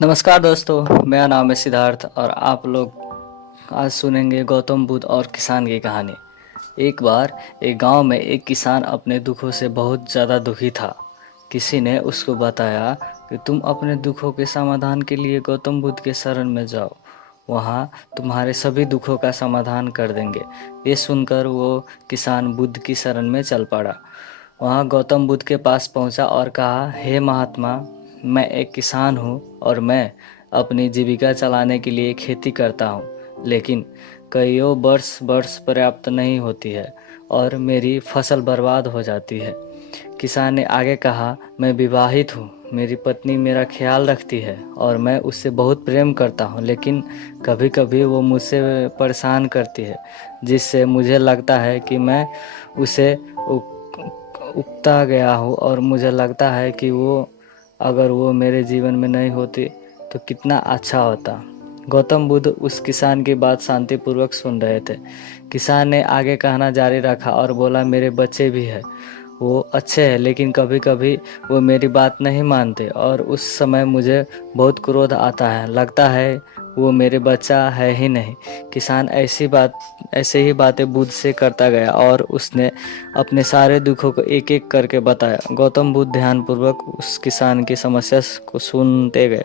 नमस्कार दोस्तों, मेरा नाम है सिद्धार्थ और आप लोग आज सुनेंगे गौतम बुद्ध और किसान की कहानी। एक बार एक गांव में एक किसान अपने दुखों से बहुत ज़्यादा दुखी था। किसी ने उसको बताया कि तुम अपने दुखों के समाधान के लिए गौतम बुद्ध के शरण में जाओ, वहाँ तुम्हारे सभी दुखों का समाधान कर देंगे। ये सुनकर वो किसान बुद्ध की शरण में चल पड़ा। वहाँ गौतम बुद्ध के पास पहुँचा और कहा, हे महात्मा, मैं एक किसान हूँ और मैं अपनी जीविका चलाने के लिए खेती करता हूँ, लेकिन कईयों वर्ष पर्याप्त नहीं होती है और मेरी फसल बर्बाद हो जाती है। किसान ने आगे कहा, मैं विवाहित हूँ, मेरी पत्नी मेरा ख्याल रखती है और मैं उससे बहुत प्रेम करता हूँ, लेकिन कभी कभी वो मुझसे परेशान करती है, जिससे मुझे लगता है कि मैं उसे उकता गया हूँ और मुझे लगता है कि अगर वो मेरे जीवन में नहीं होती तो कितना अच्छा होता। गौतम बुद्ध उस किसान की बात शांतिपूर्वक सुन रहे थे। किसान ने आगे कहना जारी रखा और बोला, मेरे बच्चे भी हैं, वो अच्छे हैं, लेकिन कभी कभी वो मेरी बात नहीं मानते और उस समय मुझे बहुत क्रोध आता है, लगता है वो मेरे बच्चा है ही नहीं। किसान ऐसे ही बातें बुद्ध से करता गया और उसने अपने सारे दुखों को एक एक करके बताया। गौतम बुद्ध ध्यानपूर्वक उस किसान की समस्या को सुनते गए।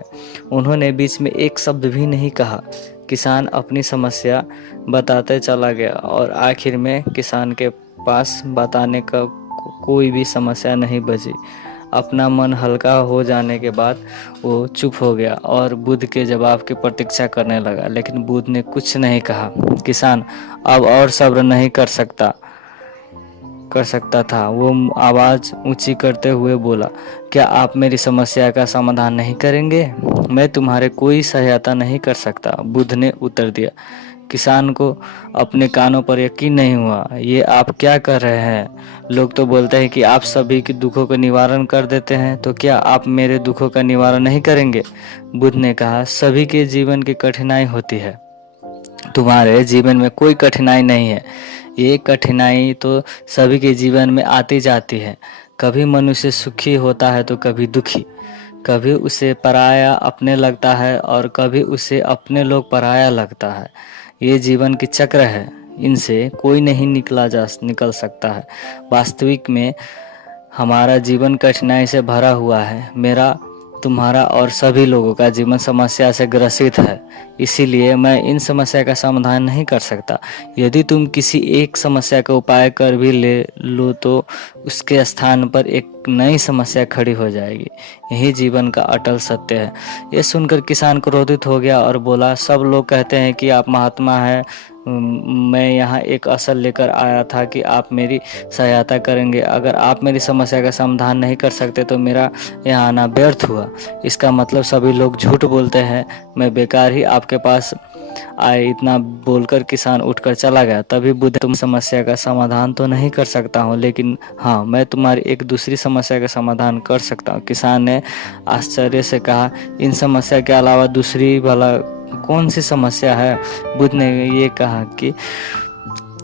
उन्होंने बीच में एक शब्द भी नहीं कहा। किसान अपनी समस्या बताते चला गया और आखिर में किसान के पास बताने का कोई भी समस्या नहीं बची। अपना मन हल्का हो जाने के बाद वो चुप हो गया और बुद्ध के जवाब की प्रतीक्षा करने लगा, लेकिन बुद्ध ने कुछ नहीं कहा। किसान अब और सब्र नहीं कर सकता था। वो आवाज़ ऊंची करते हुए बोला, क्या आप मेरी समस्या का समाधान नहीं करेंगे? मैं तुम्हारे कोई सहायता नहीं कर सकता, बुद्ध ने उत्तर दिया। किसान को अपने कानों पर यकीन नहीं हुआ। ये आप क्या कर रहे हैं? लोग तो बोलते हैं कि आप सभी के दुखों का निवारण कर देते हैं, तो क्या आप मेरे दुखों का निवारण नहीं करेंगे? बुद्ध ने कहा, सभी के जीवन की कठिनाई होती है, तुम्हारे जीवन में कोई कठिनाई नहीं है। ये कठिनाई तो सभी के जीवन में आती जाती है। कभी मनुष्य सुखी होता है तो कभी दुखी, कभी उसे पराया अपने लगता है और कभी उसे अपने लोग पराया लगता है। ये जीवन की चक्र है, इनसे कोई नहीं निकल सकता है। वास्तविक में हमारा जीवन कठिनाई से भरा हुआ है। मेरा, तुम्हारा और सभी लोगों का जीवन समस्या से ग्रसित है, इसीलिए मैं इन समस्या का समाधान नहीं कर सकता। यदि तुम किसी एक समस्या का उपाय कर भी ले लो तो उसके स्थान पर एक नई समस्या खड़ी हो जाएगी। यही जीवन का अटल सत्य है। ये सुनकर किसान क्रोधित हो गया और बोला, सब लोग कहते हैं कि आप महात्मा हैं, मैं यहाँ एक असल लेकर आया था कि आप मेरी सहायता करेंगे। अगर आप मेरी समस्या का समाधान नहीं कर सकते तो मेरा यहाँ आना व्यर्थ हुआ। इसका मतलब सभी लोग झूठ बोलते हैं, मैं बेकार ही आपके पास आए। इतना बोलकर किसान उठकर चला गया। तभी बुद्ध, तुम समस्या का समाधान तो नहीं कर सकता हूँ, लेकिन हाँ, मैं तुम्हारी एक दूसरी समस्या का समाधान कर सकता हूँ। किसान ने आश्चर्य से कहा, इन समस्या के अलावा दूसरी भला कौन सी समस्या है? बुद्ध ने ये कहा कि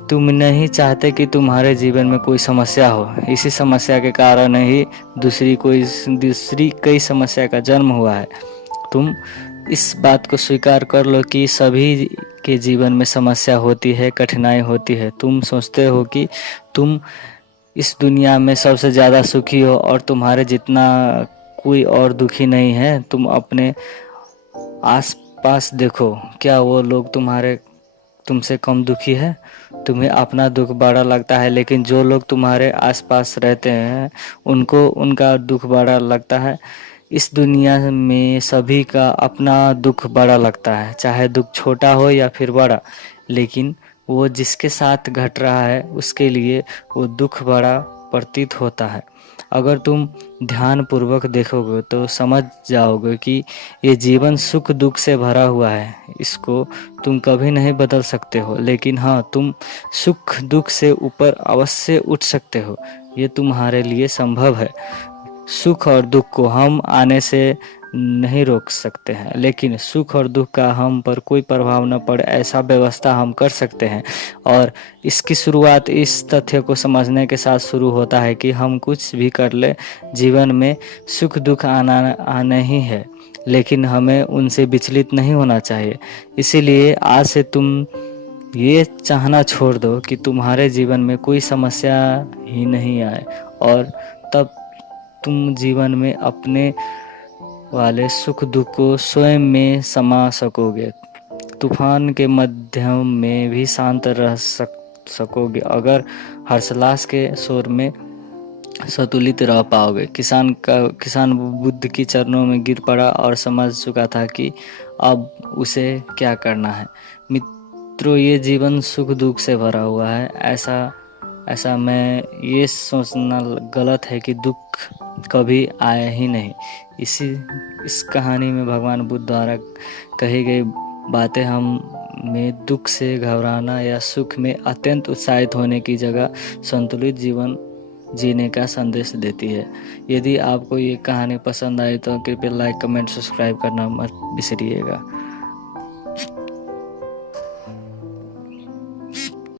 तुम नहीं चाहते कि तुम्हारे जीवन में कोई समस्या हो। इसी समस्या के कारण ही दूसरी कई समस्या का जन्म हुआ है। तुम इस बात को स्वीकार कर लो कि सभी के जीवन में समस्या होती है, कठिनाई होती है। तुम सोचते हो कि तुम इस दुनिया में सबसे ज़्यादा सुखी हो और तुम्हारे जितना कोई और दुखी नहीं है। तुम अपने आस पास देखो, क्या वो लोग तुमसे कम दुखी है? तुम्हें अपना दुख बड़ा लगता है, लेकिन जो लोग तुम्हारे आसपास रहते हैं उनको उनका दुख बड़ा लगता है। इस दुनिया में सभी का अपना दुख बड़ा लगता है, चाहे दुख छोटा हो या फिर बड़ा, लेकिन वो जिसके साथ घट रहा है उसके लिए वो दुख बड़ा प्रतीत होता है। अगर तुम ध्यान पूर्वक देखोगे तो समझ जाओगे कि ये जीवन सुख दुख से भरा हुआ है। इसको तुम कभी नहीं बदल सकते हो, लेकिन हाँ, तुम सुख दुख से ऊपर अवश्य उठ सकते हो। ये तुम्हारे लिए संभव है। सुख और दुख को हम आने से नहीं रोक सकते हैं, लेकिन सुख और दुख का हम पर कोई प्रभाव न पड़े ऐसा व्यवस्था हम कर सकते हैं। और इसकी शुरुआत इस तथ्य को समझने के साथ शुरू होता है कि हम कुछ भी कर ले, जीवन में सुख दुख आना ही है, लेकिन हमें उनसे विचलित नहीं होना चाहिए। इसीलिए आज से तुम ये चाहना छोड़ दो कि तुम्हारे जीवन में कोई समस्या ही नहीं आए, और तब तुम जीवन में अपने वाले सुख दुख को स्वयं में समा सकोगे। तूफान के मध्यम में भी शांत रह सकोगे अगर हर्षोल्लास के शोर में संतुलित रह पाओगे। किसान बुद्ध के चरणों में गिर पड़ा और समझ चुका था कि अब उसे क्या करना है। मित्रों, ये जीवन सुख दुख से भरा हुआ है। ऐसा मैं ये सोचना गलत है कि दुख कभी आया ही नहीं। इस कहानी में भगवान बुद्ध द्वारा कही गई बातें हमें दुख से घबराना या सुख में अत्यंत उत्साहित होने की जगह संतुलित जीवन जीने का संदेश देती है। यदि आपको ये कहानी पसंद आई तो कृपया लाइक, कमेंट, सब्सक्राइब करना मत बिसरिएगा।